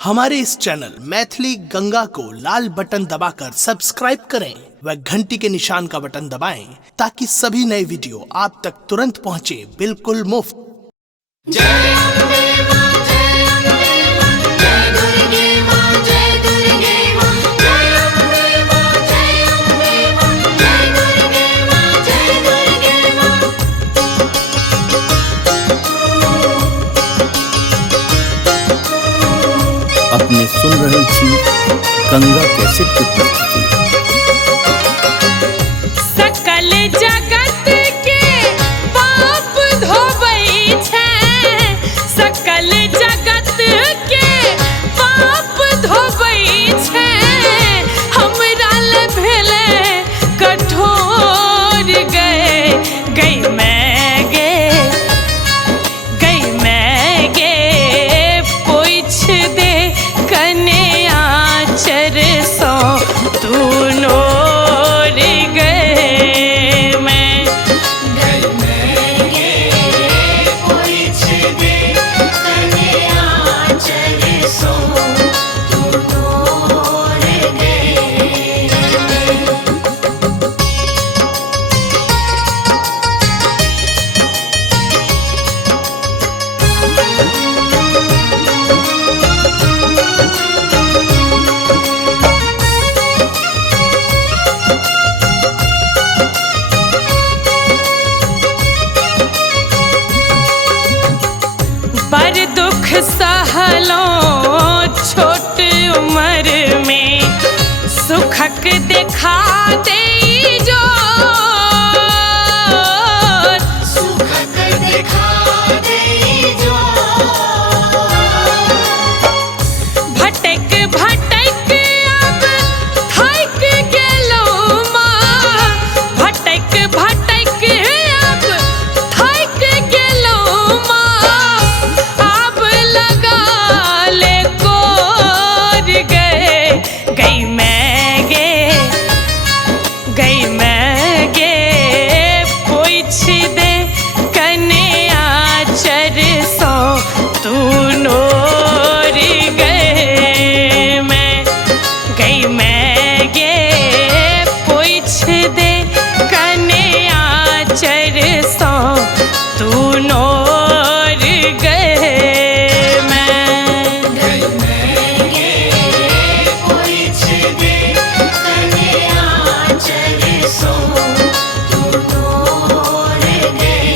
हमारे इस चैनल मैथिली गंगा को लाल बटन दबाकर सब्सक्राइब करें व घंटी के निशान का बटन दबाएं ताकि सभी नए वीडियो आप तक तुरंत पहुंचे बिल्कुल मुफ्त। जय अम्बे मां, जय अम्बे मां, जय दुर्गे मां, जय दुर्गे मां, जय अम्बे मां, जय अम्बे मां, जय दुर्गे मां, जय दुर्गे मां। अपने सुन रहे छी गंगा कैसेट की प्रस्तुति। सकल जगत के पाप धोबै छै, सकल जगत के पाप धोबै छै, हमरा ल भेलै कठोर गई मैं गे पोछ दे कन्या चर सो तू नोर गए मैं गे पोछ दे कन्या चर सो तू नोर गए। बड़ दुख सहलों छोट उम्र में, सुखक देखा दे जो सुखक देखा दे जो भटक भटक अब थक गेलौं माँ, भटक भटक अब थक गेलौं माँ, अब लगा ले कोर गई मैं गे पोछ दे कन्या चर सो तू नोर गए मैं गे पोछ दे कन्या चर सो तू नोर गए मैं गे पोछ दे कन्या चर सो तू नोर गए।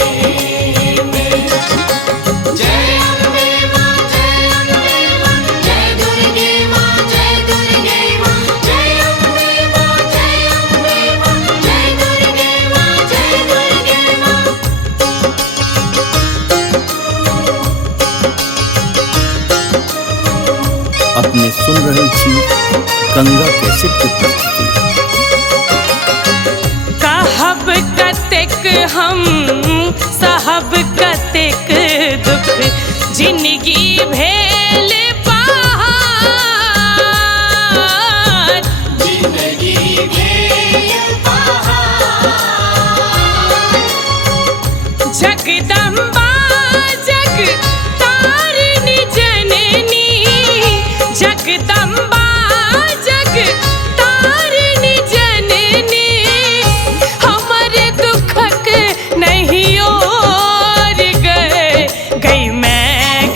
जय अम्बे मां, जय अम्बे मां, जय दुर्गे मां, जय दुर्गे मां, जय अम्बे मां, जय अम्बे मां, जय दुर्गे मां, जय दुर्गे मां। अपने सुन रहे छी गंगा कैसेट की प्रस्तुति। कहब कतेक हम सहब कतेक दुख, जिंदगी भेल पहाड़, जिंदगी भेल पहाड़। जगदम्बा जग तारिणी जननी, जगदम्बा जग तारिणी जननी, हमर दुखक नहीं ओर गई मैं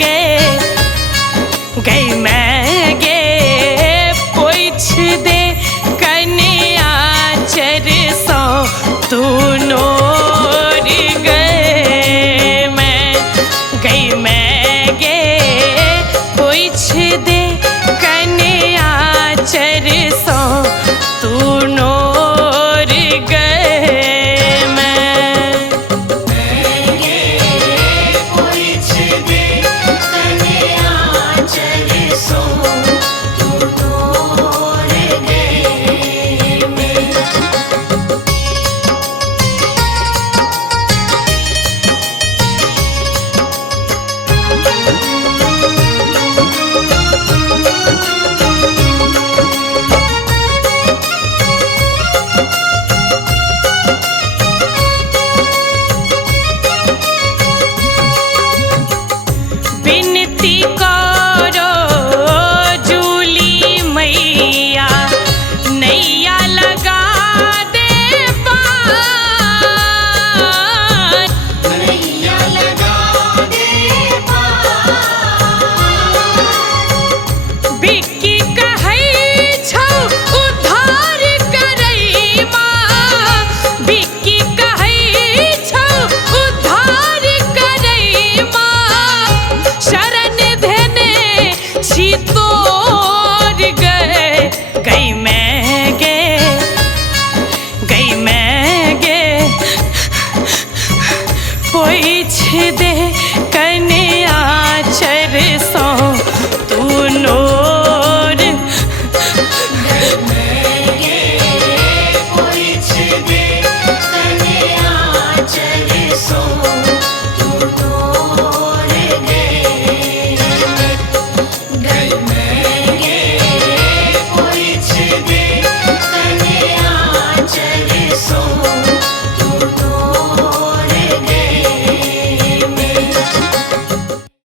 जीत